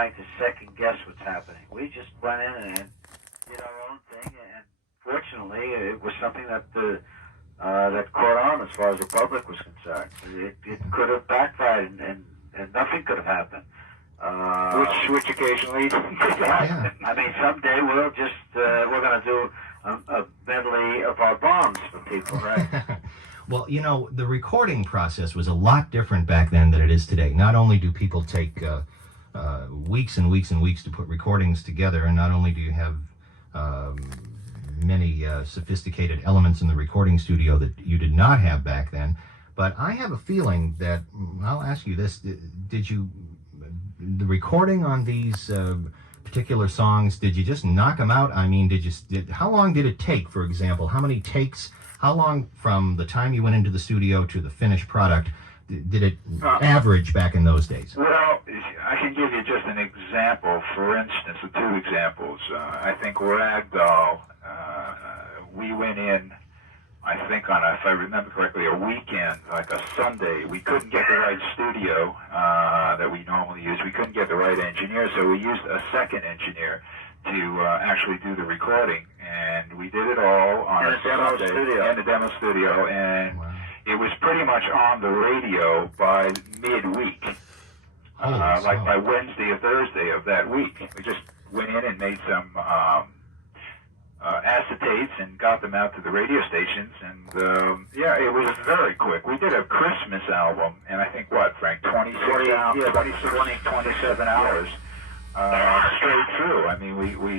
trying to second guess what's happening. We just went in and did our own thing, and fortunately, it was something that that caught on as far as the public was concerned. It could have backfired, and nothing could have happened. Which occasionally did happen. I mean, someday we'll just we're going to do a medley of our bombs for people, right? Well, you know, the recording process was a lot different back then than it is today. Not only do people take weeks and weeks and weeks to put recordings together, and not only do you have many sophisticated elements in the recording studio that you did not have back then, but I have a feeling that, I'll ask you this, the recording on these particular songs, did you just knock them out? I mean, how long did it take, for example? How many takes? How long from the time you went into the studio to the finished product did it average back in those days? Well, I can give you just an example. For instance, two examples. I think Ragdoll, we went in, I think if I remember correctly, a weekend, like a Sunday. We couldn't get the right studio that we normally use. We couldn't get the right engineer, so we used a second engineer to actually do the recording, and we did it all on a Sunday in the demo studio, and it was pretty much on the radio by midweek, like by Wednesday or Thursday of that week. We just went in and made some acetates and got them out to the radio stations, and yeah, it was very quick. We did a Christmas album, and I think, Frank, 27 hours. Straight through. I mean,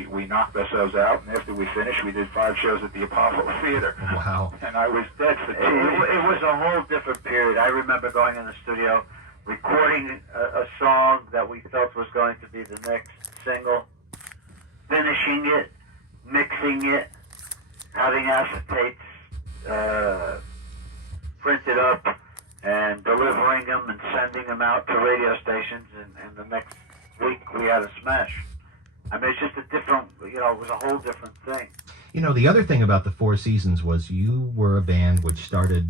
we knocked ourselves out, and after we finished, we did 5 shows at the Apollo Theater. Wow. And I was dead for 2 weeks. It was a whole different period. I remember going in the studio, recording a song that we felt was going to be the next single, finishing it, mixing it, having acetates printed up, and delivering them and sending them out to radio stations, and the next week we had a smash. I mean, it's just a different, it was a whole different thing. You know, the other thing about the Four Seasons was you were a band which started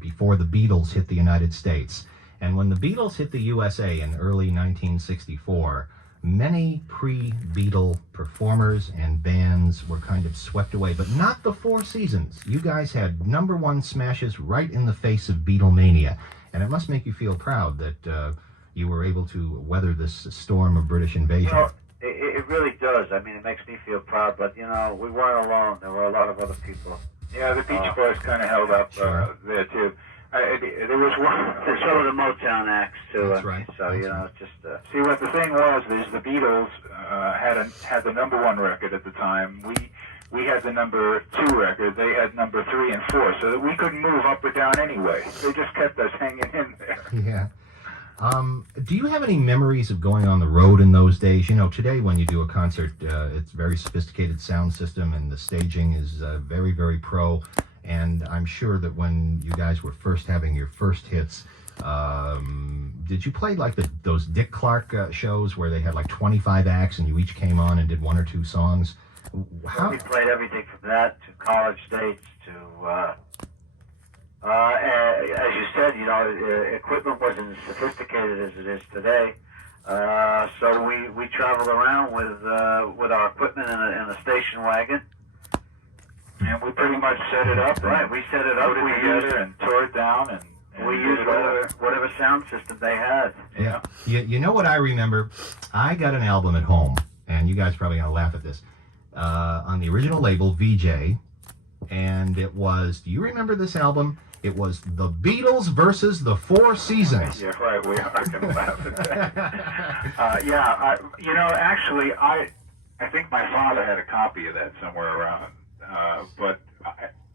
before the Beatles hit the United States. And when the Beatles hit the USA in early 1964, many pre-Beatle performers and bands were kind of swept away, but not the Four Seasons. You guys had #1 smashes right in the face of Beatlemania, and it must make you feel proud that you were able to weather this storm of British invasion. Well, it really does. I mean, it makes me feel proud, but, we weren't alone. There were a lot of other people. Yeah, the Beach Boys kind of held up there, too. There was one. There's some of the Motown acts, too. That's right. So, it's just... See, what the thing was is the Beatles had the #1 record at the time. We had the #2 record. They had #3 and 4, so that we couldn't move up or down anyway. They just kept us hanging in there. Yeah. Do you have any memories of going on the road in those days? You know, today when you do a concert, it's a very sophisticated sound system, and the staging is very, very pro. And I'm sure that when you guys were first having your first hits, did you play like those Dick Clark shows where they had like 25 acts and you each came on and did 1 or 2 songs? We played everything from that to college dates to... as you said, equipment wasn't as sophisticated as it is today. So we traveled around with our equipment in a station wagon. And we pretty much set it up. Right, we set it up. Put it together and tore it down, and we used whatever sound system they had. Yeah. You know what I remember? I got an album at home, and you guys are probably going to laugh at this, on the original label, VJ, and it was, do you remember this album? It was The Beatles versus the Four Seasons. Yeah, right, we are going to laugh at that. Actually, I think my father had a copy of that somewhere around. But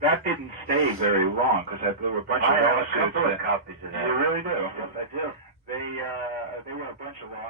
that didn't stay very long because there were a bunch of lawsuits. I have a couple of copies of that. You really do? Yes, I do. They were a bunch of lawsuits.